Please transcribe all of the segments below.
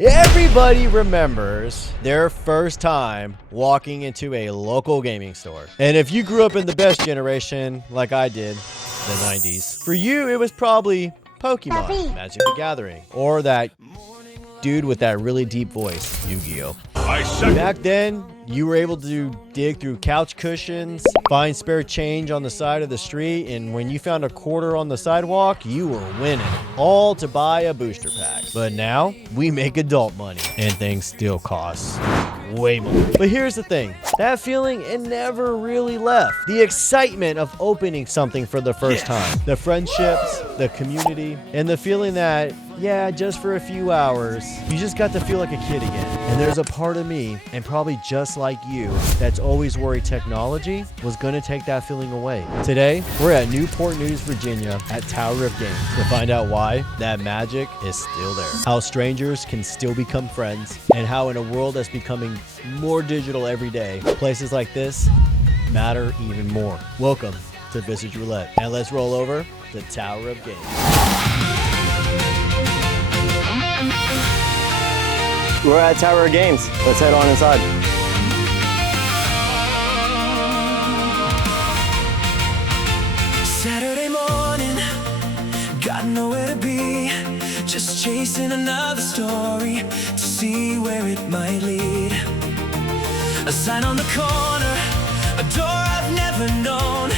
Everybody remembers their first time walking into a local gaming store. And if you grew up in the best generation, like I did, the 90s, for you it was probably Pokémon, Magic the Gathering, or that dude with that really deep voice, Yu-Gi-Oh! Back then, you were able to dig through couch cushions, find spare change on the side of the street, and when you found a quarter on the sidewalk, you were winning. All to buy a booster pack. But now, we make adult money, and things still cost way more. But here's the thing, that feeling, it never really left. The excitement of opening something for the first time. The friendships, the community, and the feeling that, yeah, just for a few hours, you just got to feel like a kid again. And there's a part of me, and probably just like you, that's always worried technology was gonna take that feeling away. Today, we're at Newport News, Virginia at Tower of Games to find out why that magic is still there. How strangers can still become friends, and how in a world that's becoming more digital every day, places like this matter even more. Welcome to Visage Roulette, and let's roll over to Tower of Games. We're at Tower of Games. Let's head on inside. Saturday morning, got nowhere to be, just chasing another story to see where it might lead. A sign on the corner, a door I've never known.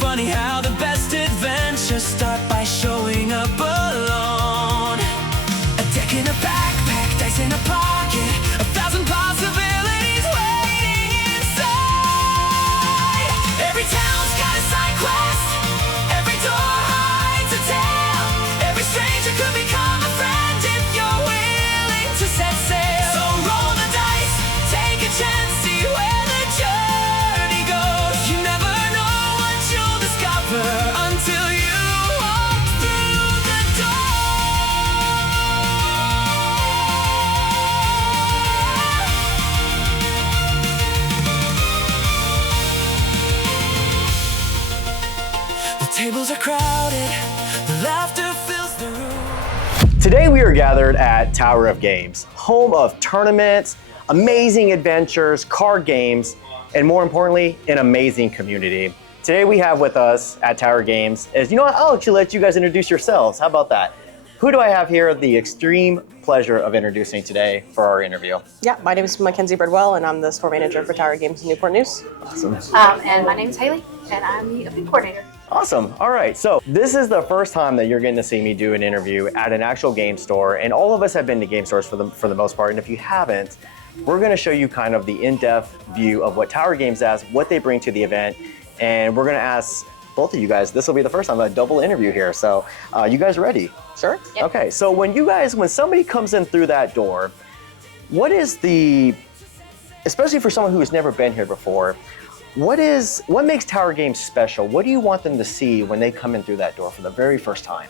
Funny how the best adventures start by showing up alone. A deck in a backpack, dice in a pocket, 1,000 possibilities waiting inside. Every town's got a side quest, every door hides a tale. Every stranger could become a friend if you're willing to set sail. So roll the dice, take a chance, see where the journey goes. You never know what you'll discover until you walk through the door. The tables are crowded, the laughter fills the room. Today we are gathered at Tower of Games, home of tournaments, amazing adventures, card games, and more importantly, an amazing community. Today we have with us at Tower Games is, you know what, I'll actually let you guys introduce yourselves. How about that? Who do I have here the extreme pleasure of introducing today for our interview? Yeah, my name is Kenzi Bridwell, and I'm the store manager for Tower Games in Newport News. Awesome. And my name's Haley, and I'm the event coordinator. Awesome. All right. So this is the first time that you're getting to see me do an interview at an actual game store, and all of us have been to game stores for the most part. And if you haven't, we're going to show you kind of the in-depth view of what Tower Games does, what they bring to the event, and we're going to ask both of you guys. This will be the first time a double interview here. So, you guys ready? Sure. Yep. Okay. So when somebody comes in through that door, what is especially for someone who has never been here before, what makes Tower Games special? What do you want them to see when they come in through that door for the very first time?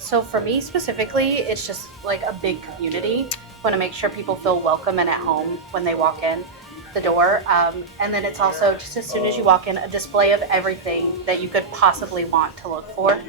So for me specifically, it's just like a big community. Want to make sure people feel welcome and at home when they walk in the door. And then it's also, just as soon as you walk in, a display of everything that you could possibly want to look for.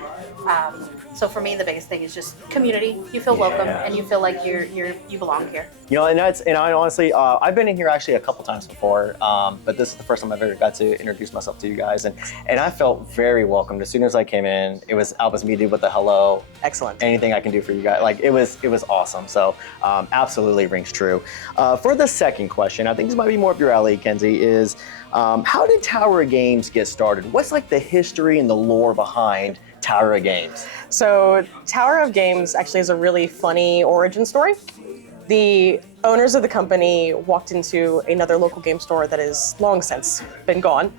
So for me, the biggest thing is just community. You feel welcome and you feel like you belong here. You know, and I honestly, I've been in here actually a couple times before, but this is the first time I've ever got to introduce myself to you guys, and I felt very welcomed as soon as I came in. I was meeting with a hello. Excellent. Anything I can do for you guys, like it was awesome. So absolutely rings true. For the second question, I think this might be more up your alley, Kenzi, is how did Tower of Games get started? What's like the history and the lore behind Tower of Games? So Tower of Games actually has a really funny origin story. The owners of the company walked into another local game store that is long since been gone,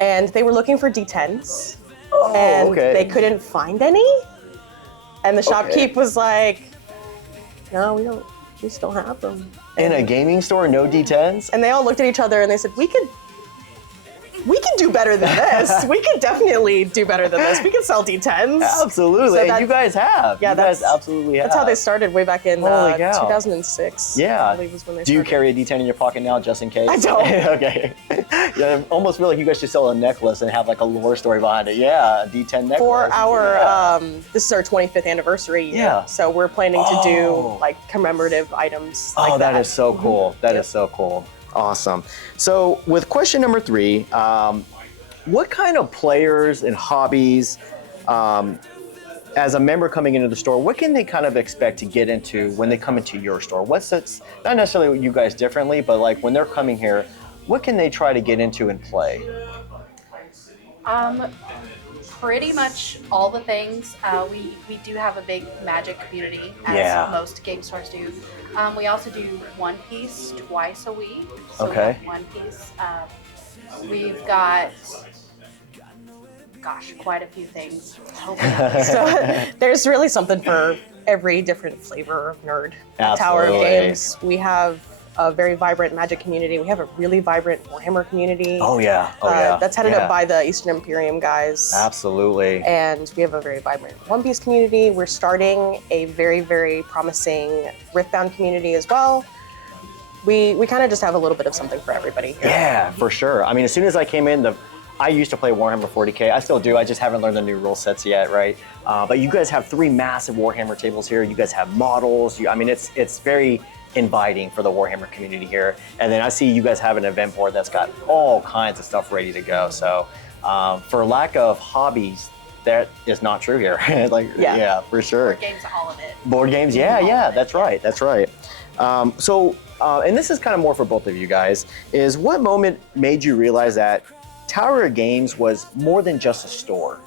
and they were looking for D10s, and they couldn't find any. And the shopkeep was like, "No, we just don't have them." In a gaming store, no D10s? And they all looked at each other and they said, "We could can do better than this. We can definitely do better than this. We can sell D10s. Absolutely, So and you guys have. Yeah, you guys absolutely have. That's how they started way back in Holy cow. 2006. Yeah. I believe was when they Do you started. carry a D10 in your pocket now, just in case? I don't. Okay. Yeah, I almost feel like you guys should sell a necklace and have like a lore story behind it. Yeah, a D10 necklace. For our, Yeah. this is our 25th anniversary year. Yeah. So we're planning to do Oh. like commemorative items. Oh, like that is so cool. That is Yep. so cool. Awesome. So with question number 3, what kind of players and hobbies, as a member coming into the store, what can they kind of expect to get into when they come into your store? What's it's not necessarily you guys differently, but like when they're coming here, what can they try to get into and play? Pretty much all the things. We do have a big Magic community, as Yeah. most game stores do. We also do One Piece twice a week. So Okay. we have One Piece. We've got, quite a few things. Hopefully. So there's really something for every different flavor of nerd at Tower of Absolutely. Games. We have a very vibrant Magic community. We have a really vibrant Warhammer community. Oh yeah. Oh yeah. That's headed Yeah. up by the Eastern Imperium guys. Absolutely. And we have a very vibrant One Piece community. We're starting a very, very promising Riftbound community as well. We kind of just have a little bit of something for everybody here. Yeah, for sure. I mean, as soon as I came in, I used to play Warhammer 40K. I still do. I just haven't learned the new rule sets yet, right? But you guys have 3 massive Warhammer tables here. You guys have models. I mean, it's very inviting for the Warhammer community here. And then I see you guys have an event board that's got all kinds of stuff ready to go. So for lack of hobbies, that is not true here. Yeah, for sure. Board games, all of it. Board games, yeah, that's right. And this is kind of more for both of you guys, is what moment made you realize that Tower of Games was more than just a store?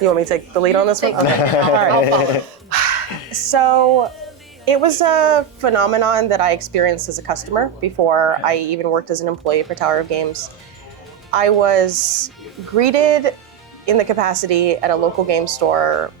You want me to take the lead on this one? Take the lead. I'll follow. So it was a phenomenon that I experienced as a customer before I even worked as an employee for Tower of Games. I was greeted in the capacity at a local game store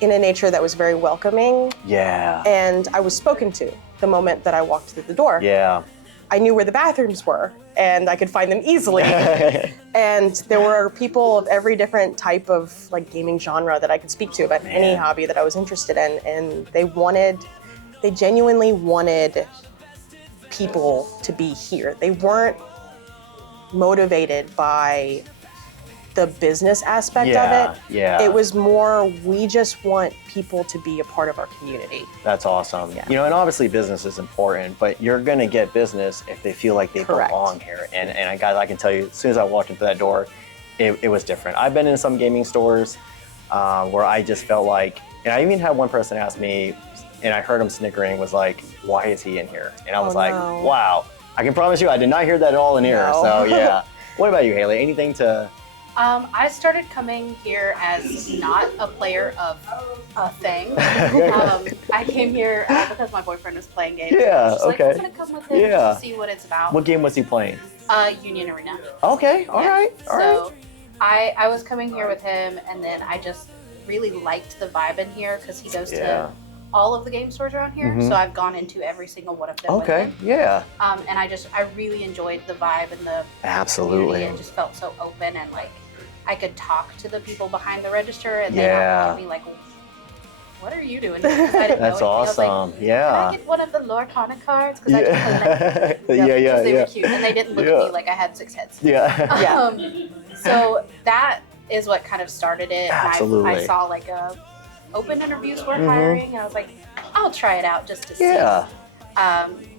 in a nature that was very welcoming, Yeah. and I was spoken to the moment that I walked through the door. Yeah. I knew where the bathrooms were, and I could find them easily. And there were people of every different type of like gaming genre that I could speak to about any hobby that I was interested in, and they genuinely wanted people to be here. They weren't motivated by the business aspect of it. Yeah. It was more, we just want people to be a part of our community. That's awesome. Yeah. You know, and obviously business is important, but you're gonna get business if they feel like they Correct. belong here. And I can tell you, as soon as I walked into that door, it was different. I've been in some gaming stores where I just felt like, and I even had one person ask me, and I heard him snickering, was like, "Why is he in here?" And I was like, no. "Wow, I can promise you, I did not hear that at all in here." No. So yeah. What about you, Haley? Anything to? I started coming here as not a player of a thing. I came here because my boyfriend was playing games. Yeah, I was just okay. like, I'm gonna come with him Yeah. to see what it's about. What game was he playing? Union Arena. Okay, all Yeah. right. So I was coming here with him, and then I just really liked the vibe in here because he goes Yeah. to all of the game stores around here. Mhm. So I've gone into every single one of them. with Okay, him. yeah. And I really enjoyed the vibe and the Absolutely. community. It just felt so open, and like I could talk to the people behind the register, and they Yeah. would look at me like, "What are you doing?" Because I didn't That's know anything. I was like, awesome. Can Yeah. I get one of the Lorcana cards? Because I just Yeah. Yeah, they yeah. were cute, and they didn't look Yeah. at me like I had 6 heads. Yeah. Yeah. So that is what kind of started it. And Absolutely. I saw like open interviews were Mhm. hiring, and I was like, I'll try it out just to see. Yeah.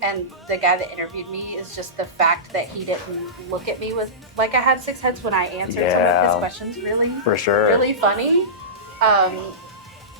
And the guy that interviewed me is just the fact that he didn't look at me with like I had 6 heads when I answered some of Yeah. his questions. Really, For sure. really funny.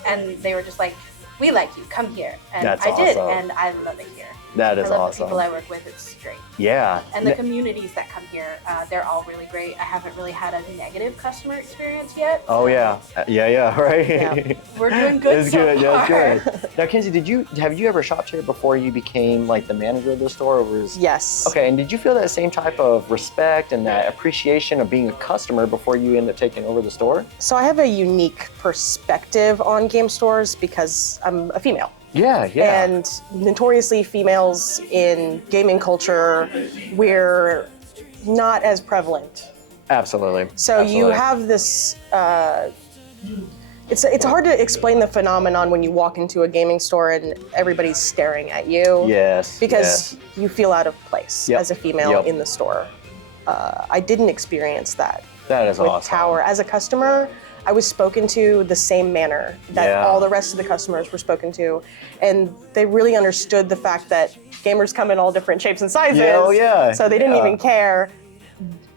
And they were just like, "We like you. Come here." And That's I did, awesome. and I love it here. That I is love the awesome. people I work with. It's great. Yeah. And the communities that come here, they're all really great. I haven't really had a negative customer experience yet. Oh so yeah. Yeah, right. Yeah. We're doing good It's so good. Yeah, far. it's good. Now, Kenzi, have you ever shopped here before you became like the manager of the store, or was? Yes. Okay, and did you feel that same type of respect and that appreciation of being a customer before you ended up taking over the store? So I have a unique perspective on game stores because I'm a female. Yeah, yeah. And notoriously females in gaming culture, we're not as prevalent. Absolutely. So you have this, it's hard to explain the phenomenon when you walk into a gaming store and everybody's staring at you. Yes. Because you feel out of place as a female in the store. I didn't experience that. That is with awesome. Tower. As a customer, I was spoken to the same manner that all the rest of the customers were spoken to. And they really understood the fact that gamers come in all different shapes and sizes. So they didn't even care,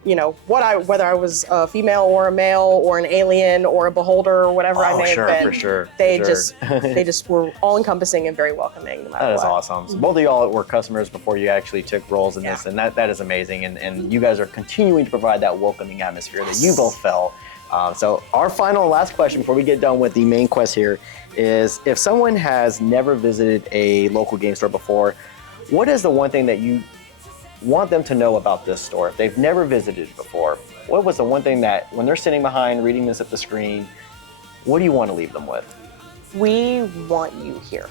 you know, whether I was a female or a male or an alien or a beholder or whatever I may have been. For sure. They just were all encompassing and very welcoming no matter That is what. awesome. So both of y'all were customers before you actually took roles in this, and that is amazing. And you guys are continuing to provide that welcoming atmosphere that you both felt. So our final and last question before we get done with the main quest here is, if someone has never visited a local game store before, what is the one thing that you want them to know about this store? If they've never visited it before, what was the one thing that when they're sitting behind reading this at the screen, what do you want to leave them with? We want you here.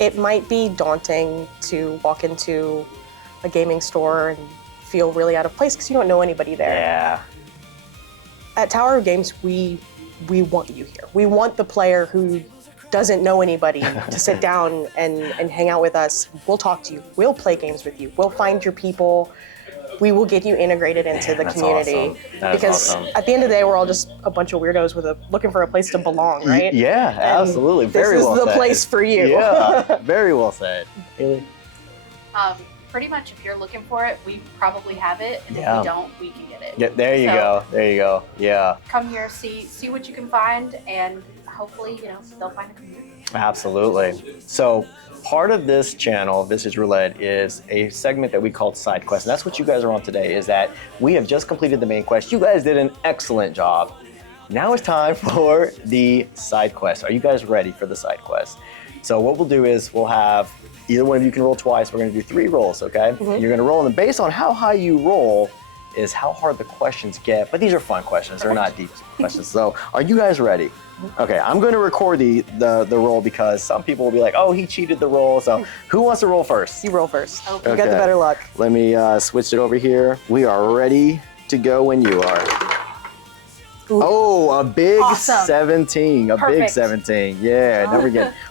It might be daunting to walk into a gaming store and feel really out of place because you don't know anybody there. Yeah. At Tower of Games, we want you here. We want the player who doesn't know anybody to sit down and hang out with us. We'll talk to you. We'll play games with you. We'll find your people. We will get you integrated into the community. Awesome. That is because awesome. at the end of the day, we're all just a bunch of weirdos looking for a place to belong, right? Yeah, And absolutely. Very well said. This is the place for you. Yeah, very well said. Haley? Pretty much, if you're looking for it, we probably have it, and if we don't, we can get it. Yeah, there you go. There you go. Yeah. Come here, see what you can find, and hopefully, you know, they'll find a community. Absolutely. So part of this channel, Visage Roulette, is a segment that we called Side Quest. And that's what you guys are on today, is that we have just completed the main quest. You guys did an excellent job. Now it's time for the side quest. Are you guys ready for the side quest? So what we'll do is we'll have either one of you can roll twice. We're going to do 3 rolls, okay? Mm-hmm. You're going to roll, and based on how high you roll is how hard the questions get. But these are fun questions. They're not deep questions. So are you guys ready? Okay, I'm going to record the roll because some people will be like, oh, he cheated the roll. So who wants to roll first? You roll first. Okay. You got the better luck. Let me switch it over here. We are ready to go when you are. Ooh. Oh, a big Awesome. 17. A big Perfect. 17. Yeah, now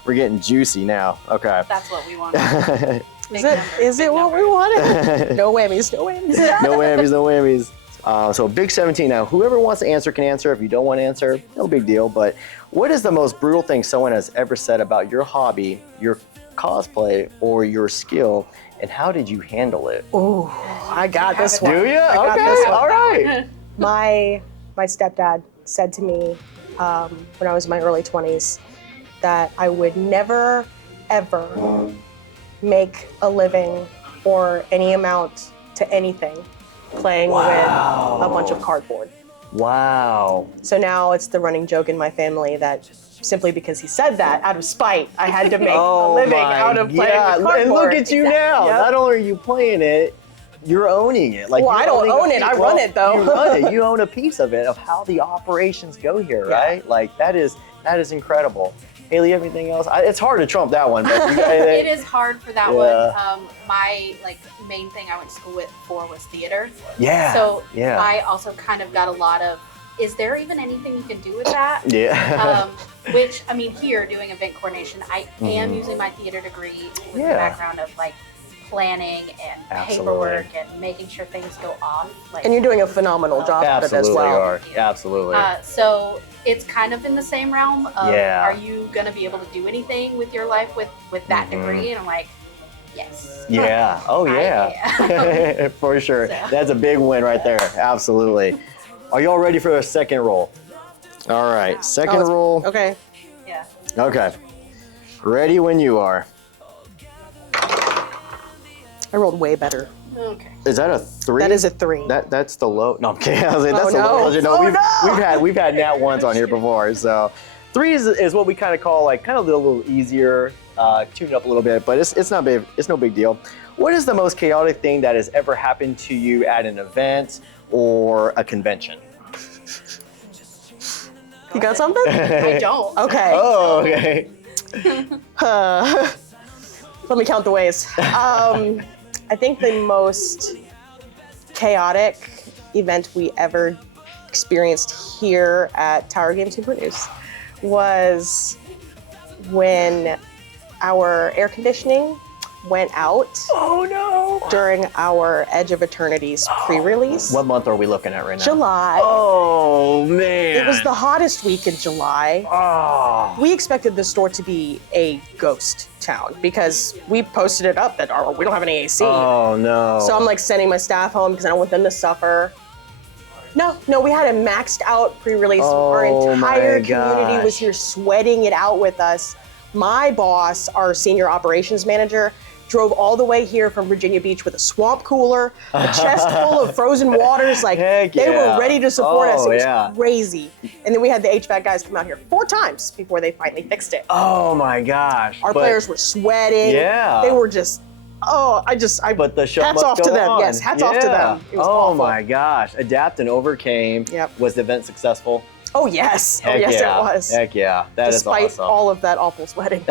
we're getting juicy now. Okay. That's what we want. Is it what we wanted? No whammies, no whammies. No whammies, no whammies. So a big 17. Now, whoever wants to answer can answer. If you don't want to answer, no big deal. But what is the most brutal thing someone has ever said about your hobby, your cosplay, or your skill, and how did you handle it? Ooh, I got this one. Do you? I got Okay, this one. all right. My stepdad said to me when I was in my early 20s that I would never, ever make a living or any amount to anything playing with a bunch of cardboard. Wow. So now it's the running joke in my family that simply because he said that, out of spite, I had to make a living out of playing with cardboard. And look at you now. Yep. Not only are you playing it, you're owning it. Like, Well, you're I don't owning a own it. piece- I run it, though. You run it. You own a piece of it, of how the operations go here, right? Like, that is incredible. Haley, you have anything else? It's hard to trump that one, but you got It is hard for that Yeah. one. My main thing I went to school for was theater. Yeah. So yeah. I also kind of got a lot of, is there even anything you can do with that? Yeah. Which, I mean, here doing event coordination, I am using my theater degree with the background of like planning and paperwork and making sure things go off. Like, And you're doing a phenomenal job at it as Absolutely well. are. Absolutely. so it's kind of in the same realm of, Yeah. are you going to be able to do anything with your life with that degree? And I'm like, yes. Yeah. Oh, I yeah. For sure. So. That's a big win right there. Absolutely. Are y'all ready for the second roll? All right. Second roll. Okay. Yeah. Okay. Ready when you are. I rolled way better. Okay. Is that a 3? That is a 3. That's the low. No, I'm kidding. I was like, that's the no. low. No, Oh, we've had nat ones on here before. So 3 is what we kind of call like kind of a little easier, tune it up a little bit, but it's not big. It's no big deal. What is the most chaotic thing that has ever happened to you at an event or a convention? You got something? I don't. Okay. Oh, okay. Let me count the ways. I think the most chaotic event we ever experienced here at Tower Games Newport News was when our air conditioning went out. Oh no! During our Edge of Eternity's pre-release. What month are we looking at right now? July. Oh man! It was the hottest week in July. Oh. We expected the store to be a ghost town because we posted it up that we don't have any AC. Oh no! So I'm like sending my staff home because I don't want them to suffer. No, we had a maxed out pre-release. Our entire community was here sweating it out with us. My boss, our senior operations manager, drove all the way here from Virginia Beach with a swamp cooler, a chest full of frozen waters. Like, they were ready to support us. It was crazy. And then we had the HVAC guys come out here 4 times before they finally fixed it. Oh my gosh. Our players were sweating. Yeah. They were just, but the show hats must off go to them. on. Yes, hats off to them. It was awful. My gosh. Adapt and overcame. Yep. Was the event successful? Oh yes. Heck it was. Heck yeah. That is awesome. Despite all of that awful sweating.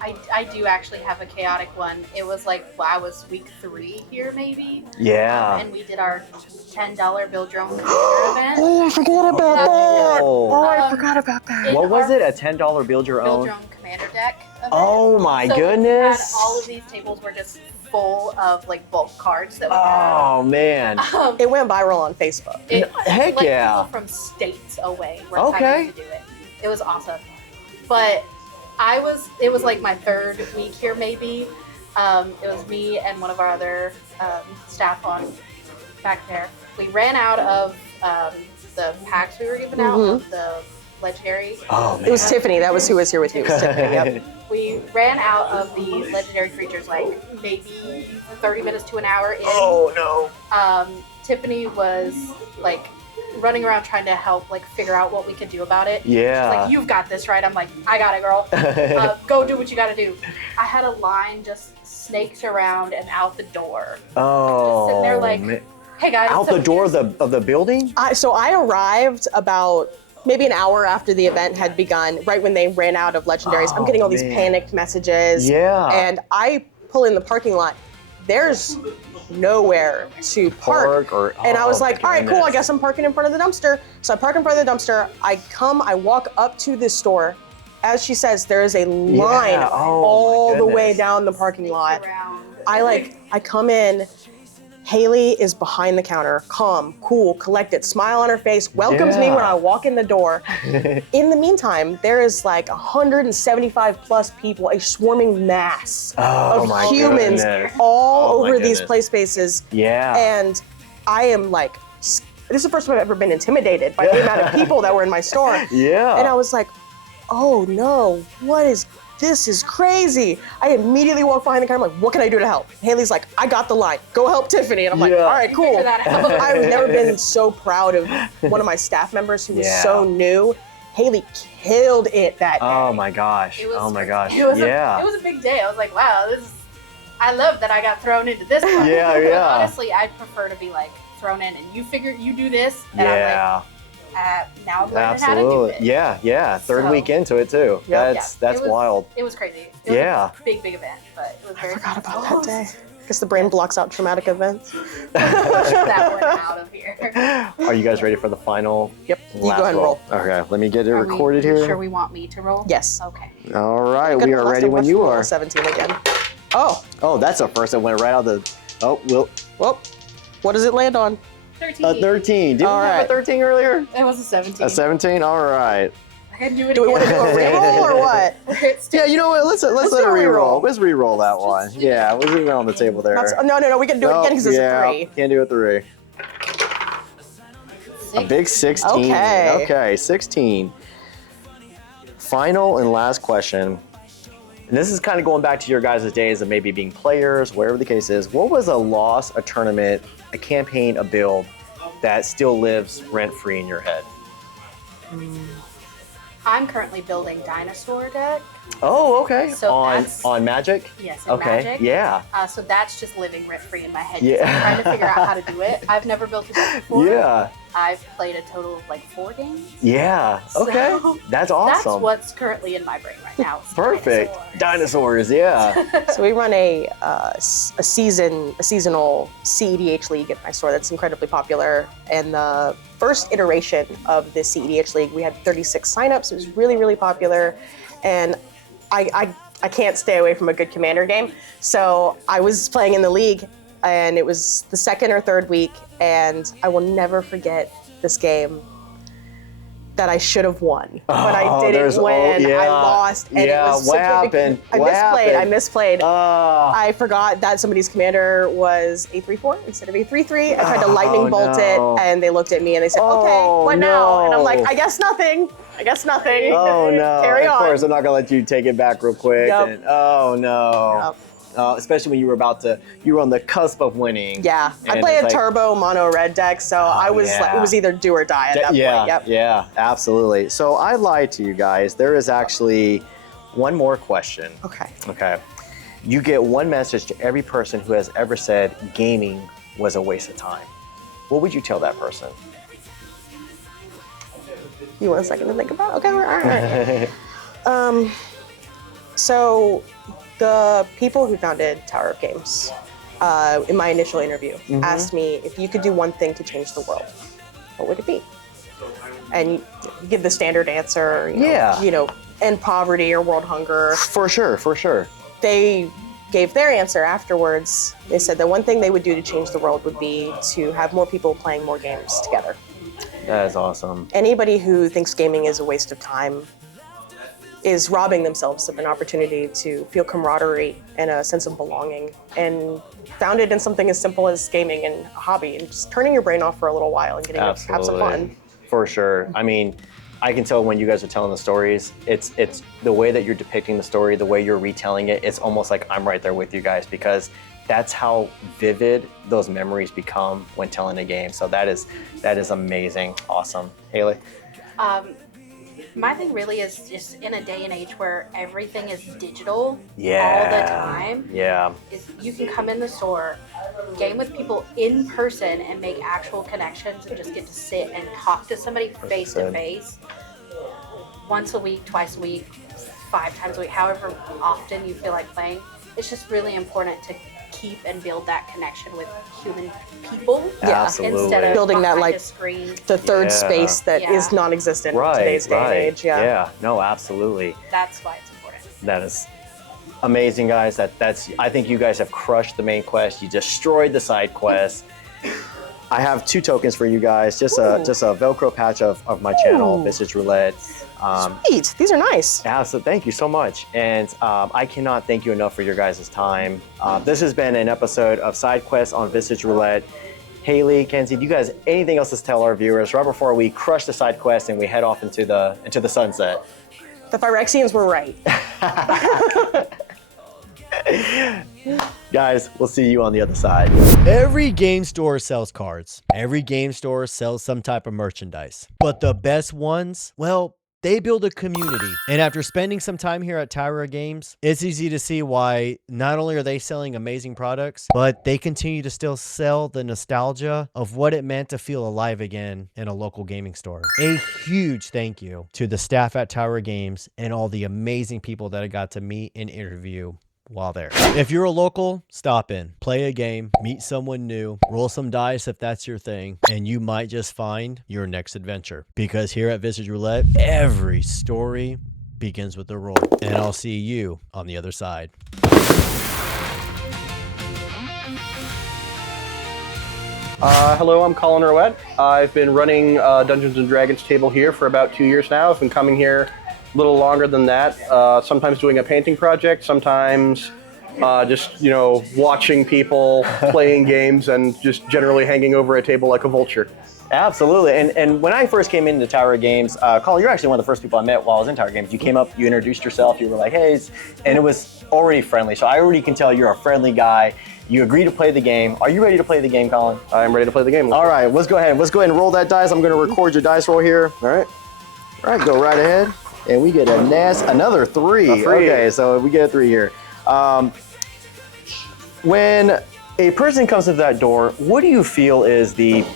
I do actually have a chaotic one. It was like, I was week 3 here maybe. Yeah. And we did our $10 build your own computer event. Oh, I forgot about that. Oh. I forgot about that. What was it? A $10 build your own? Build your own commander deck event. Oh my so goodness. We had all of these tables were just full of like bulk cards that we Oh man. had. It went viral on Facebook. Heck like yeah. People from states away were Okay. trying to do it. It was awesome. But it was like my 3rd week here maybe. It was me and one of our other staff on back there. We ran out of the packs we were giving out of the legendary. Oh man. It was Tiffany. That was who was here with you. It was Tiffany. Yep. We ran out of the legendary creatures like maybe 30 minutes to an hour in. Oh no. Tiffany was like running around trying to help like figure out what we could do about it. Yeah. She's like, you've got this, right? I'm like, I got it, girl. Go do what you got to do. I had a line just snaked around and out the door. Oh. Just sitting there like, hey guys. Out the door of the building? So I arrived about maybe an hour after the event had begun, right when they ran out of legendaries. I'm getting all these panicked messages. Yeah. And I pull in the parking lot. There's nowhere to park. And I was like, all right, cool, I guess I'm parking in front of the dumpster. So I park in front of the dumpster. I walk up to this store. As she says, there is a line all the way down the parking lot. I come in. Haley is behind the counter, calm, cool, collected, smile on her face, welcomes me when I walk in the door. In the meantime, there is like 175 plus people, a swarming mass of humans all over these play spaces. Yeah. And I am like, this is the first time I've ever been intimidated by the amount of people that were in my store. Yeah. And I was like, oh no, this is crazy. I immediately walk behind the counter. I'm like, what can I do to help? Haley's like, I got the line. Go help Tiffany. And I'm like, all right, cool. Figure that out. I've never been so proud of one of my staff members who was so new. Haley killed it that day. Oh my gosh. Oh my gosh. It was a big day. I was like, wow, I love that I got thrown into this one. Yeah. Honestly, I'd prefer to be like thrown in and you do this. And I'm like, now I'm learning how to do it. Yeah. 3rd week into it too. That's wild. It was crazy. It was a big event, but it was very I forgot about that day. I guess the brain blocks out traumatic events. Push that one out of here. Are you guys ready for the final? Yep. You go ahead and roll. Okay, let me get it recorded Are you here. sure we want me to roll? Yes. Okay. All right, we are ready when you are. 17 again. Oh, that's a first that went right out the. well, what does it land on? 13. A 13. Did we have a 13 earlier? It was a 17. A 17? All right. I can do it Do we want to do a reroll or what? Yeah, you know what? Let's let do it a re-roll. reroll. Let's re-roll that one. Yeah, we'll leave it on the table there. No, we can do it again because it's a 3. Can't do a 3. A big 16. Okay, 16. Final and last question. And this is kind of going back to your guys' days of maybe being players, wherever the case is. What was a loss, a tournament, a campaign, a build that still lives rent-free in your head? I'm currently building dinosaur deck. Oh, okay. So on Magic? Yes, in Magic. Yeah. So that's just living rent free in my head. Yeah. I'm trying to figure out how to do it. I've never built a deck before. Yeah. I've played a total of like 4 games. Yeah. Okay. So That's awesome. That's what's currently in my brain right now. Perfect. Dinosaurs. Yeah. So we run a seasonal CEDH league at my store that's incredibly popular. And the first iteration of the CEDH league, we had 36 signups. It was really, really popular. And I can't stay away from a good Commander game. So I was playing in the league, and it was the second or third week, and I will never forget this game that I should have won, but I didn't win. I lost, and it was what such a big- happened? I misplayed. I forgot that somebody's commander was a 3/4 instead of a 3/3. I tried to lightning bolt it, and they looked at me and they said, "Okay, what now?" And I'm like, "I guess nothing. I guess nothing." Oh no! Carry of on. course, I'm not gonna let you take it back real quick. Yep. And, oh no! Yep. Especially when you were on the cusp of winning. Yeah, I And play it's a like- turbo mono red deck, so I was like, it was either do or die at that point. Yep. Yeah, absolutely. So I lied to you guys. There is actually one more question. Okay. You get one message to every person who has ever said gaming was a waste of time. What would you tell that person? You want a second to think about it? Okay, all right. So the people who founded Tower of Games, in my initial interview, asked me if you could do one thing to change the world, what would it be? And you give the standard answer, you know, end poverty or world hunger. For sure. They gave their answer afterwards. They said the one thing they would do to change the world would be to have more people playing more games together. That is awesome. Anybody who thinks gaming is a waste of time is robbing themselves of an opportunity to feel camaraderie and a sense of belonging, and founded in something as simple as gaming and a hobby and just turning your brain off for a little while and getting to have some fun. For sure. I mean, I can tell when you guys are telling the stories, it's the way that you're depicting the story, the way you're retelling it, it's almost like I'm right there with you guys, because that's how vivid those memories become when telling a game. So that is amazing. Awesome. Haley? My thing really is just in a day and age where everything is digital all the time. Yeah. Is you can come in the store, game with people in person, and make actual connections, and just get to sit and talk to somebody face to face. Once a week, twice a week, 5 times a week, however often you feel like playing. It's just really important to keep and build that connection with human people. Absolutely. Instead of building that, behind like, a screen. The third space that is non-existent in today's day and age. Yeah. No, absolutely. That's why it's important. That is amazing, guys. That's. I think you guys have crushed the main quest. You destroyed the side quest. I have 2 tokens for you guys. Just a Velcro patch of my channel, Visage Roulette. Sweet. These are nice. Yeah, so thank you so much. And I cannot thank you enough for your guys' time. This has been an episode of Side Quest on Visage Roulette. Haley, Kenzi, do you guys anything else to tell our viewers right before we crush the side quest and we head off into the sunset? The Phyrexians were right. Guys, we'll see you on the other side. Every game store sells cards. Every game store sells some type of merchandise. But the best ones, well, they build a community. And after spending some time here at Tower of Games, it's easy to see why not only are they selling amazing products, but they continue to still sell the nostalgia of what it meant to feel alive again in a local gaming store. A huge thank you to the staff at Tower of Games and all the amazing people that I got to meet and interview while there. If you're a local, stop in, play a game, meet someone new, roll some dice if that's your thing, and you might just find your next adventure. Because here at Visage Roulette, every story begins with a roll. And I'll see you on the other side. Hello, I'm Collin Roulette. I've been running Dungeons & Dragons table here for about 2 years now. I've been coming here a little longer than that, sometimes doing a painting project, sometimes just, watching people playing games and just generally hanging over a table like a vulture. Absolutely. And when I first came into Tower of Games, Collin, you're actually one of the first people I met while I was in Tower of Games. You came up, you introduced yourself, you were like, hey, and it was already friendly. So I already can tell you're a friendly guy. You agree to play the game. Are you ready to play the game, Collin? I'm ready to play the game. All right, let's go ahead and roll that dice. I'm going to record your dice roll here. All right, go right ahead. And we get another 3. Okay, so we get a 3 here. When a person comes to that door, what do you feel is the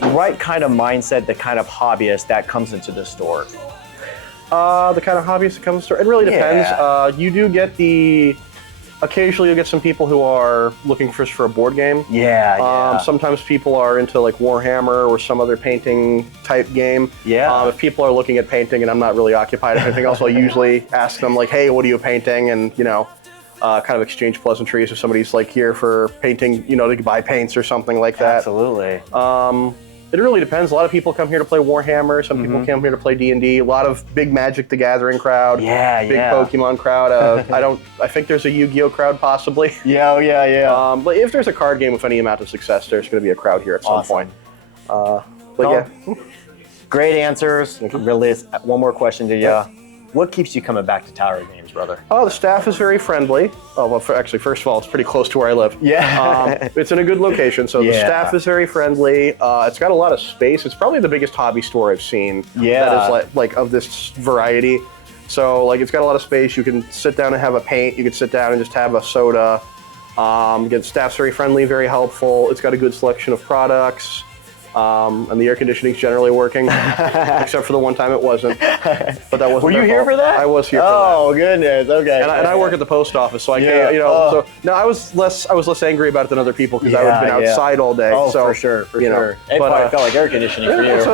right kind of mindset, the kind of hobbyist that comes into the store? The kind of hobbyist that comes to store, it really depends. Yeah. You do get occasionally you'll get some people who are looking for a board game. Yeah. Sometimes people are into like Warhammer or some other painting type game. Yeah. If people are looking at painting and I'm not really occupied with anything else, I'll usually ask them like, hey, what are you painting? And kind of exchange pleasantries if somebody's like here for painting, to buy paints or something like that. Absolutely. It really depends. A lot of people come here to play Warhammer. Some people come here to play D&D. A lot of big Magic the Gathering crowd. Big Pokemon crowd. I think there's a Yu-Gi-Oh crowd possibly. Yeah. But if there's a card game with any amount of success, there's going to be a crowd here at some point. Great answers. Really, one more question to you. Yeah. What keeps you coming back to Tower Games, brother? Oh, the staff is very friendly. Oh, well, actually, first of all, it's pretty close to where I live. Yeah. It's in a good location, so the staff is very friendly. It's got a lot of space. It's probably the biggest hobby store I've seen. That is like of this variety. So it's got a lot of space. You can sit down and have a paint. You can sit down and just have a soda. Again, staff's very friendly, very helpful. It's got a good selection of products. And the air conditioning's generally working, except for the one time it wasn't. But that wasn't. Were you here for that? I was here for that. Oh goodness, okay. And I work at the post office, so I can't, So no, I was less angry about it than other people because I would have been outside all day. Oh, so, for sure. It But, probably felt like air conditioning for you.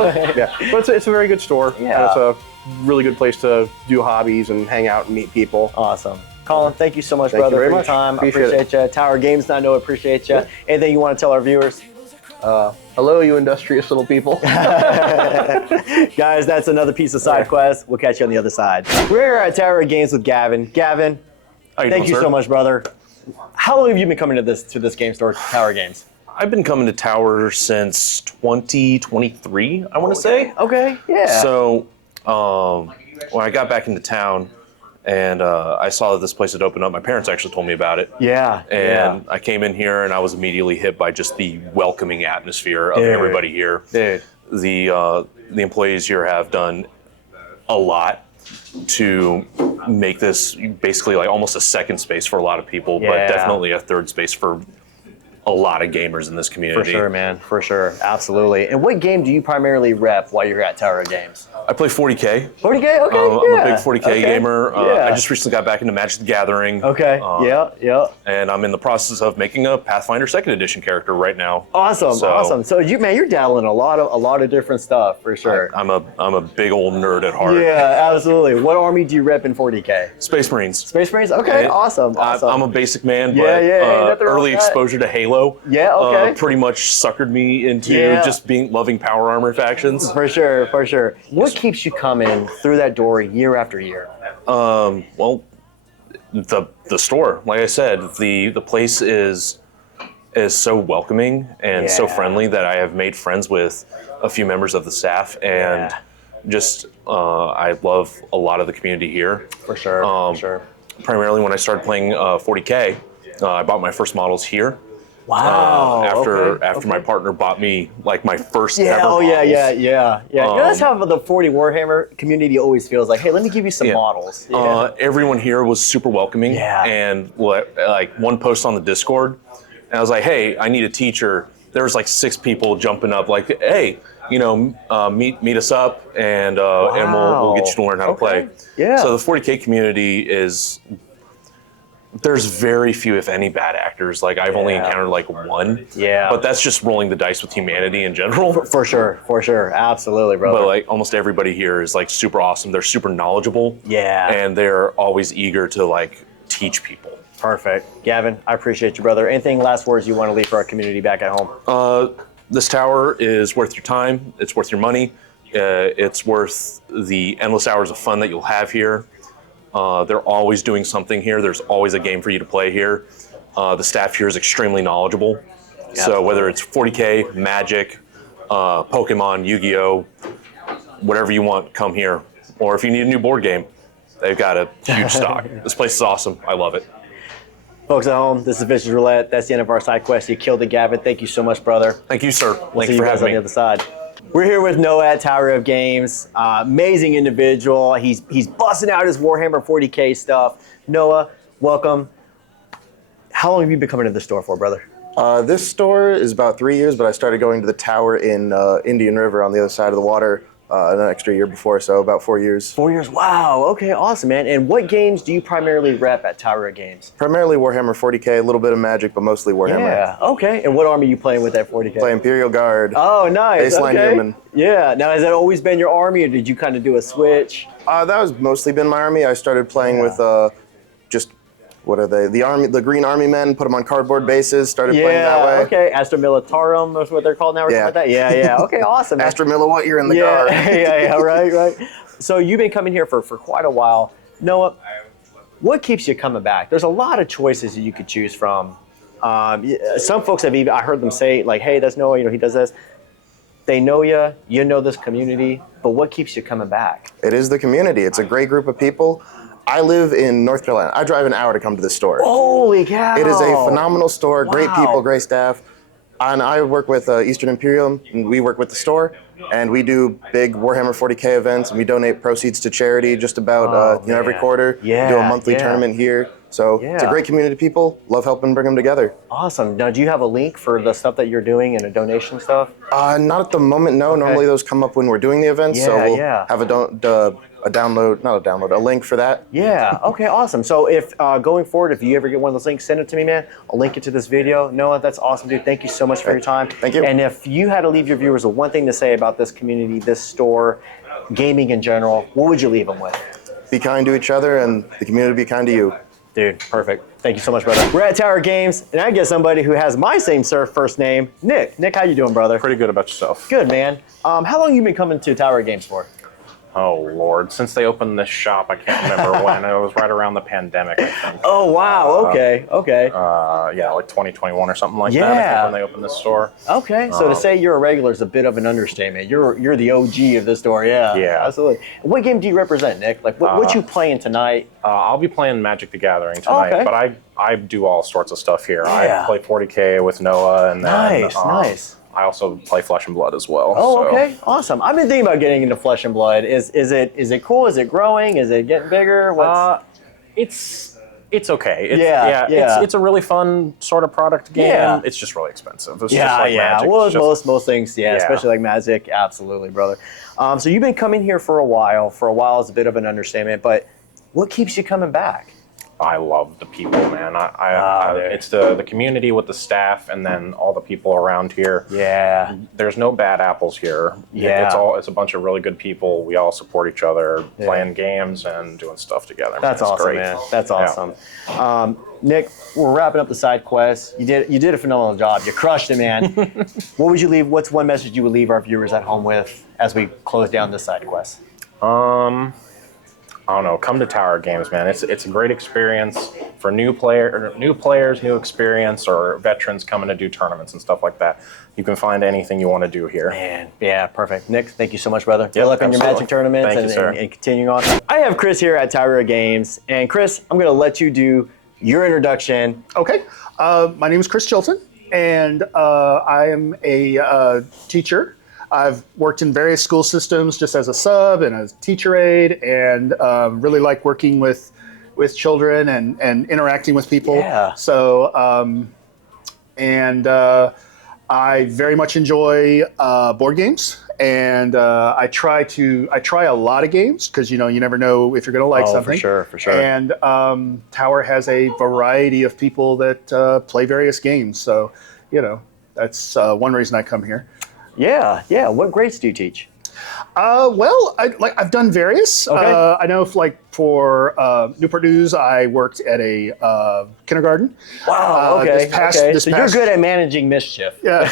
But it's a very good store. Yeah. And it's a really good place to do hobbies and hang out and meet people. Awesome. Collin, thank you so much, Thank you brother, very for your much. time. Appreciate I appreciate you. Tower Games, I know, appreciate you. Yeah. Anything you want to tell our viewers? Hello, you industrious little people. Guys, that's another piece of side quest. We'll catch you on the other side. We're here at Tower Games with Gavin. Gavin, thank you so much, brother. How long have you been coming to this game store, Tower Games? I've been coming to Tower since 2023, I want to say. Okay, yeah. So when I got back into town and I saw that this place had opened up, my parents actually told me about it. Yeah. And I came in here and I was immediately hit by just the welcoming atmosphere of everybody here. Dude. The employees here have done a lot to make this basically like almost a second space for a lot of people, but definitely a third space for a lot of gamers in this community. For sure, man. For sure. Absolutely. And what game do you primarily rep while you're at Tower Games? I play 40K. 40K? Okay. I'm a big 40K gamer. Yeah. I just recently got back into Magic the Gathering. Okay. Yeah. And I'm in the process of making a Pathfinder 2nd Edition character right now. Awesome. So you're dabbling a lot of different stuff for sure. I'm a big old nerd at heart. Yeah, absolutely. What army do you rep in 40K? Space Marines. Space Marines? Okay, And awesome. I'm a basic man, but ain't nothing wrong early with that. exposure to Halo pretty much suckered me into just loving power armor factions. For sure. What keeps you coming through that door year after year? Well, the store, like I said, the place is so welcoming and so friendly that I have made friends with a few members of the staff, and just I love a lot of the community here. For sure. Primarily when I started playing 40K, I bought my first models here. Wow. After my partner bought me like my first ever models. Yeah. That's how the 40 Warhammer community always feels like, hey, let me give you some models. Everyone here was super welcoming. Yeah. And like one post on the Discord, and I was like, hey, I need a teacher. There was like 6 people jumping up like, hey, meet us up and we'll get you to learn how to play. Yeah. So the 40K community there's very few, if any, bad actors. Like I've only encountered like one. Yeah. But that's just rolling the dice with humanity in general. For sure. Absolutely, brother. But like almost everybody here is like super awesome. They're super knowledgeable. Yeah. And they're always eager to like teach people. Perfect. Gavin, I appreciate you, brother. Anything last words you want to leave for our community back at home? This tower is worth your time. It's worth your money. It's worth the endless hours of fun that you'll have here. They're always doing something here. There's always a game for you to play here. The staff here is extremely knowledgeable. So whether it's 40K, Magic, Pokémon, Yu-Gi-Oh, whatever you want, come here. Or if you need a new board game, they've got a huge stock. This place is awesome. I love it. Folks at home, this is Visage Roulette. That's the end of our side quest. You killed it, Gavin. Thank you so much, brother. Thank you, sir. We'll Thank see you you for guys on having the me. other side. We're here with Noah at Tower of Games. Amazing individual. He's busting out his Warhammer 40K stuff. Noah, welcome. How long have you been coming to the store for, brother? This store is about 3 years, but I started going to the tower in Indian River on the other side of the water an extra year before, so about 4 years. 4 years. Wow. Okay. Awesome, man. And what games do you primarily rep at Tower of Games? Primarily Warhammer 40K, a little bit of Magic, but mostly Warhammer. Yeah. Okay. And what army are you playing with at 40K? Play Imperial Guard. Oh, nice. Baseline okay. Human. Yeah. Now, has that always been your army, or did you kind of do a switch? That was mostly been my army. I started playing with just, what are they? The Green Army Men, put them on cardboard bases, started playing that way. Okay. Astra Militarum is what they're called now, or something like that? Yeah. Okay, awesome. Astra Milliwatt, you're in the guard. yeah, right. So you've been coming here for quite a while. Noah, what keeps you coming back? There's a lot of choices that you could choose from. Some folks have even, I heard them say, like, hey, that's Noah, he does this. They know you know this community, but what keeps you coming back? It is the community. It's a great group of people. I live in North Carolina. I drive an hour to come to this store. Holy cow! It is a phenomenal store, great people, great staff. And I work with Eastern Imperium, and we work with the store, and we do big Warhammer 40K events, and we donate proceeds to charity just about every quarter. Yeah, we do a monthly tournament here. So it's a great community of people. Love helping bring them together. Awesome. Now, do you have a link for the stuff that you're doing and a donation stuff? Not at the moment, no. Okay. Normally those come up when we're doing the events, so we'll have a link for that. Yeah, okay, awesome. So if going forward, if you ever get one of those links, send it to me, man. I'll link it to this video. Noah, that's awesome, dude. Thank you so much for your time. Thank you. And if you had to leave your viewers with one thing to say about this community, this store, gaming in general, what would you leave them with? Be kind to each other, and the community be kind to you. Dude, perfect. Thank you so much, brother. We're at Tower Games, and I get somebody who has my same first name, Nick. Nick, how you doing, brother? Pretty good about yourself. Good, man. How long have you been coming to Tower Games for? Oh, Lord. Since they opened this shop, I can't remember when. It was right around the pandemic, I think. Oh, wow. Okay. Yeah, like 2021 or something like that, I think, when they opened this store. Okay. So to say you're a regular is a bit of an understatement. You're the OG of the store, yeah. Yeah. Absolutely. What game do you represent, Nick? Like, what you playing tonight? I'll be playing Magic the Gathering tonight, but I do all sorts of stuff here. Yeah. I play 40K with Noah, and then nice. I also play Flesh and Blood as well. Oh, okay, awesome. I've been thinking about getting into Flesh and Blood. Is it cool? Is it growing? Is it getting bigger? It's okay. It's a really fun sort of product game. Yeah. It's just really expensive. It's just like Magic. Well, most things, especially like Magic, absolutely, brother. So you've been coming here for a while. For a while is a bit of an understatement, but what keeps you coming back? I love the people, man. It's the community with the staff, and then all the people around here. Yeah. There's no bad apples here. Yeah. It's a bunch of really good people. We all support each other, playing games and doing stuff together. That's awesome, great. man. That's awesome. Yeah. Nick, we're wrapping up the side quest. You did a phenomenal job. You crushed it, man. What's one message you would leave our viewers at home with as we close down this side quest? I don't know. Come to Tower Games, man. It's a great experience for new players, new experience, or veterans coming to do tournaments and stuff like that. You can find anything you want to do here. Man, yeah, perfect. Nick, thank you so much, brother. Good luck on your Magic tournaments and continuing on. I have Chris here at Tower Games, and Chris, I'm going to let you do your introduction. Okay. My name is Chris Chilton, and I am a teacher. I've worked in various school systems just as a sub and as teacher aide, and really like working with children and interacting with people. Yeah. So, I very much enjoy board games, and I try a lot of games because you never know if you're going to like something. For sure. And Tower has a variety of people that play various games, so that's one reason I come here. Yeah. What grades do you teach? Well, I've done various. Okay. I know for Newport News, I worked at a kindergarten. Wow. Okay. So you're good at managing mischief. Yeah,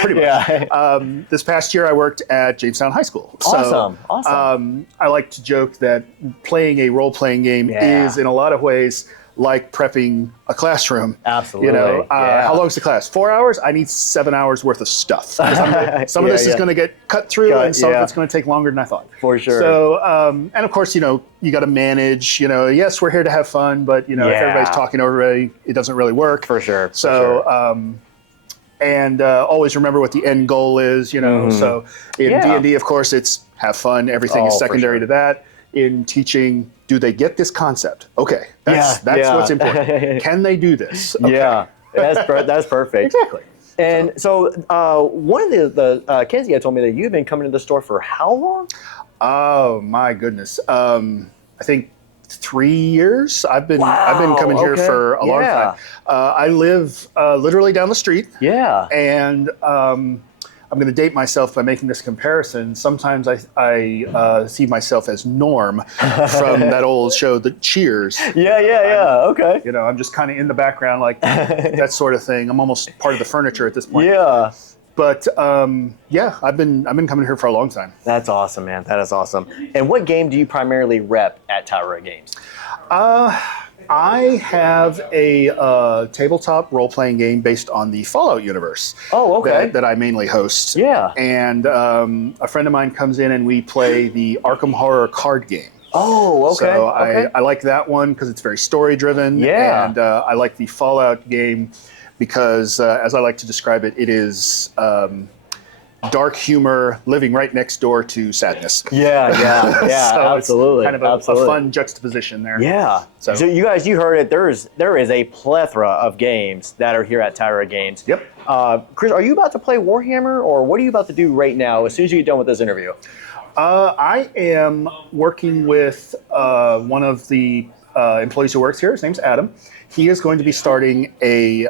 pretty much. Yeah. This past year, I worked at Jamestown High School. Awesome. I like to joke that playing a role-playing game is, in a lot of ways, like prepping a classroom. Absolutely. How long is the class? 4 hours? I need 7 hours worth of stuff. Some of this is going to get cut through, and some of it's going to take longer than I thought. For sure. So, and of course, you got to manage. Yes, we're here to have fun, but if everybody's talking over everybody, it doesn't really work. For sure. So, and always remember what the end goal is. So in D&D, of course, it's have fun. Everything is secondary to that. In teaching, do they get this concept? Okay, that's what's important. Can they do this? Okay. That's perfect. Exactly. And so one of the Kenzi had told me that you've been coming to the store for how long? Oh my goodness. I think 3 years. I've been coming here for a long time. I live literally down the street. Yeah. And I'm going to date myself by making this comparison. Sometimes I see myself as Norm from that old show, The Cheers. Yeah. Okay. You know, I'm just kind of in the background, like that sort of thing. I'm almost part of the furniture at this point. Yeah. But yeah, I've been coming here for a long time. That's awesome, man. That is awesome. And what game do you primarily rep at Tower of Games? I have a tabletop role-playing game based on the Fallout universe. Oh, okay. That I mainly host. Yeah. And a friend of mine comes in and we play the Arkham Horror card game. Oh, okay. So I like that one because it's very story-driven. Yeah. And I like the Fallout game because, as I like to describe it, it is dark humor living right next door to sadness. Yeah, So absolutely. It's kind of a fun juxtaposition there. Yeah. So you guys, you heard it. There is a plethora of games that are here at Tower of Games. Yep. Chris, are you about to play Warhammer, or what are you about to do right now as soon as you get done with this interview? I am working with one of the employees who works here. His name's Adam. He is going to be starting a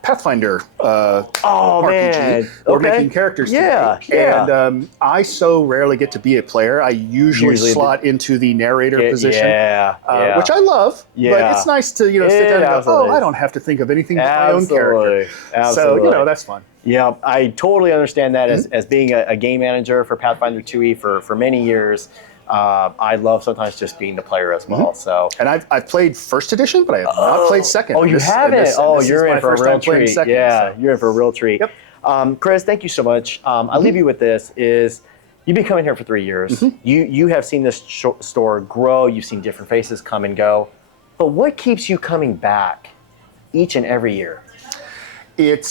Pathfinder RPG. Man. We're Okay. making characters Yeah, today. yeah. And I so rarely get to be a player. I usually slot into the narrator position, which I love. Yeah. But it's nice to sit there and go, absolutely. oh, I don't have to think of anything but my own character. Absolutely. So, that's fun. Yeah, I totally understand that as being a game manager for Pathfinder 2e for many years. I love sometimes just being the player as well. So, and I've played first edition, but I have not played second. Oh, you haven't? You're in for a real treat. Second, you're in for a real treat. Yep. Chris, thank you so much. I'll leave you with this: is you've been coming here for 3 years. You have seen this store grow. You've seen different faces come and go. But what keeps you coming back each and every year? It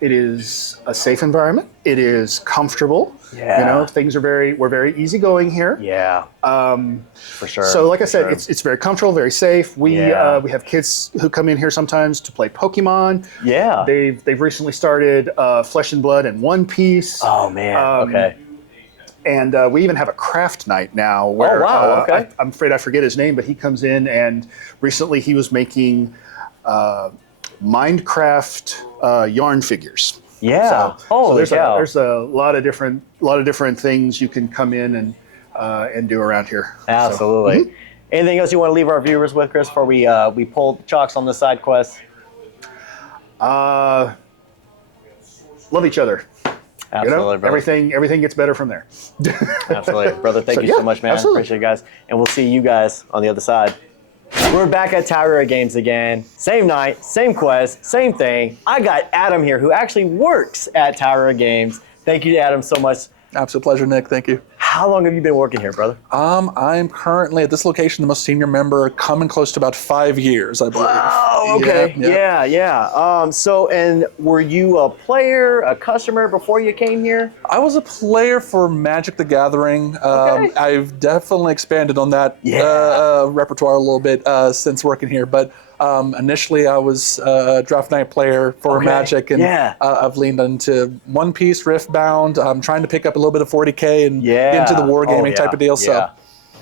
is a safe environment. It is comfortable. Yeah. We're very easygoing here. Yeah. For sure. So like I said, it's very comfortable, very safe. We have kids who come in here sometimes to play Pokémon. Yeah. They've recently started Flesh and Blood and One Piece. Oh man. Okay. And we even have a craft night now where Okay. I'm afraid I forget his name, but he comes in and recently he was making Minecraft yarn figures. Yeah. So there's a lot of different things you can come in and do around here. Absolutely. So, Anything else you want to leave our viewers with, Chris, before we pull chalks on the side quest? love each other. Absolutely, brother. Everything gets better from there. Absolutely, brother. Thank you so much, man. Absolutely. Appreciate it, guys. And we'll see you guys on the other side. We're back at Tower of Games again. Same night, same quest, same thing. I got Adam here, who actually works at Tower of Games. Thank you, Adam, so much. Absolute pleasure, Nick. Thank you. How long have you been working here, brother? I'm currently at this location the most senior member, coming close to about 5 years, I believe. Oh, okay. Yeah. So, and were you a player, a customer before you came here? I was a player for Magic the Gathering. I've definitely expanded on that repertoire a little bit since working here, but initially I was a draft night player for Magic, and I've leaned into One Piece, Riftbound. I'm trying to pick up a little bit of 40K and get into the wargaming type of deal. So,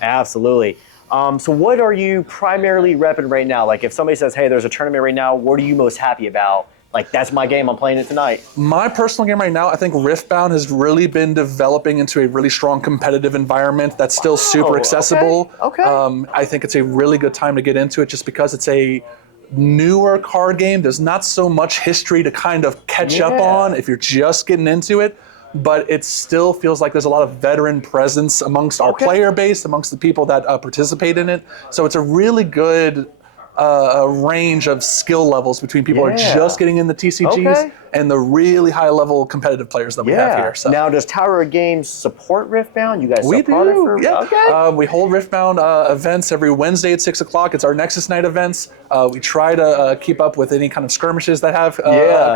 absolutely. So what are you primarily repping right now? Like if somebody says, hey, there's a tournament right now, what are you most happy about? Like, that's my game, I'm playing it tonight. My personal game right now, I think Riftbound has really been developing into a really strong competitive environment that's still super accessible. Okay. I think it's a really good time to get into it just because it's a newer card game. There's not so much history to kind of catch up on if you're just getting into it, but it still feels like there's a lot of veteran presence amongst our player base, amongst the people that participate in it. So it's a really good a range of skill levels between people who are just getting in the TCGs and the really high level competitive players that we have here. So. Now, does Tower of Games support Riftbound? You guys We support it do, for yeah. Okay. We hold Riftbound events every Wednesday at 6 o'clock. It's our Nexus Night events. We try to keep up with any kind of skirmishes that have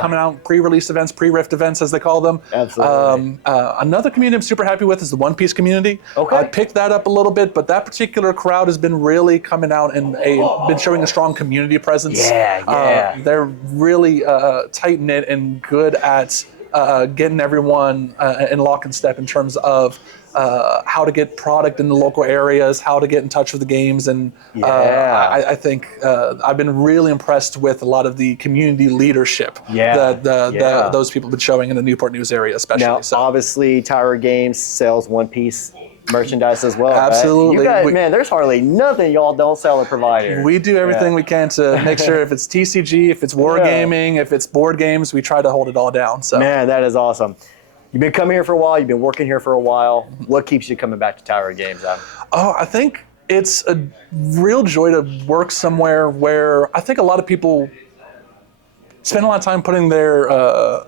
coming out, pre-release events, pre-Rift events, as they call them. Absolutely. Another community I'm super happy with is the One Piece community. Okay. I picked that up a little bit, but that particular crowd has been really coming out and been showing a strong community presence. They're really tight-knit and good at getting everyone in lock and step in terms of how to get product in the local areas, how to get in touch with the games, and I think I've been really impressed with a lot of the community leadership that those people have been showing in the Newport News area, especially. Now, so. obviously, Tower Games sells One Piece merchandise as well. Absolutely. Right? You guys, man, there's hardly nothing y'all don't sell or provide here. We do everything we can to make sure if it's TCG, if it's wargaming, if it's board games, we try to hold it all down. So. Man, that is awesome. You've been coming here for a while. You've been working here for a while. What keeps you coming back to Tower Games, Adam? Oh, I think it's a real joy to work somewhere where I think a lot of people spend a lot of time putting the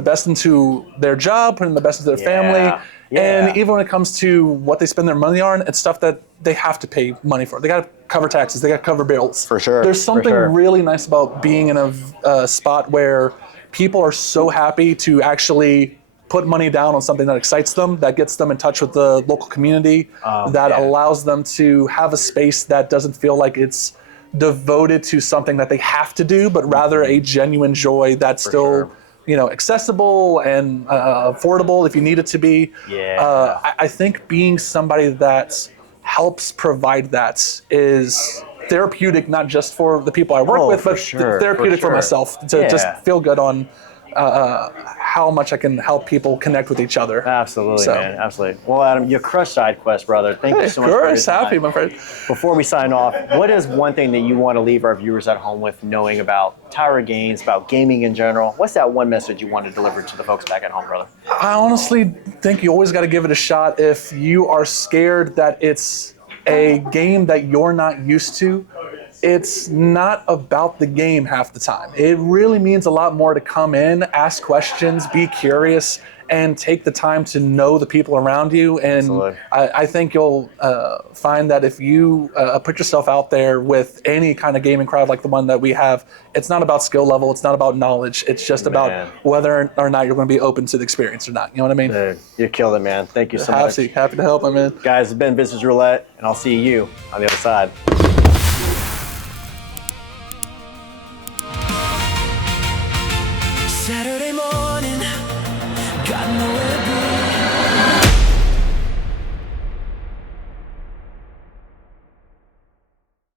best into their job, putting the best into their family. And even when it comes to what they spend their money on, it's stuff that they have to pay money for. They got to cover taxes. They got to cover bills. For sure. There's something really nice about being in a spot where people are so happy to actually put money down on something that excites them, that gets them in touch with the local community, that allows them to have a space that doesn't feel like it's devoted to something that they have to do, but rather a genuine joy that's still accessible and affordable if you need it to be. I think being somebody that helps provide that is therapeutic, not just for the people I work with, but therapeutic for myself to just feel good on how much I can help people connect with each other. Absolutely, man. Absolutely. Well, Adam, you crushed side quest, brother. Thank you so much. Of course, happy, my friend. Before we sign off, what is one thing that you want to leave our viewers at home with, knowing about Tower Games, about gaming in general? What's that one message you want to deliver to the folks back at home, brother? I honestly think you always got to give it a shot. If you are scared that it's a game that you're not used to, it's not about the game half the time. It really means a lot more to come in, ask questions, be curious, and take the time to know the people around you. And I think you'll find that if you put yourself out there with any kind of gaming crowd like the one that we have, it's not about skill level, it's not about knowledge, it's just about whether or not you're going to be open to the experience or not. You know what I mean? Dude, you killed it, man. Thank you so much. Happy to help, my man. Guys, it's been Visage Roulette, and I'll see you on the other side.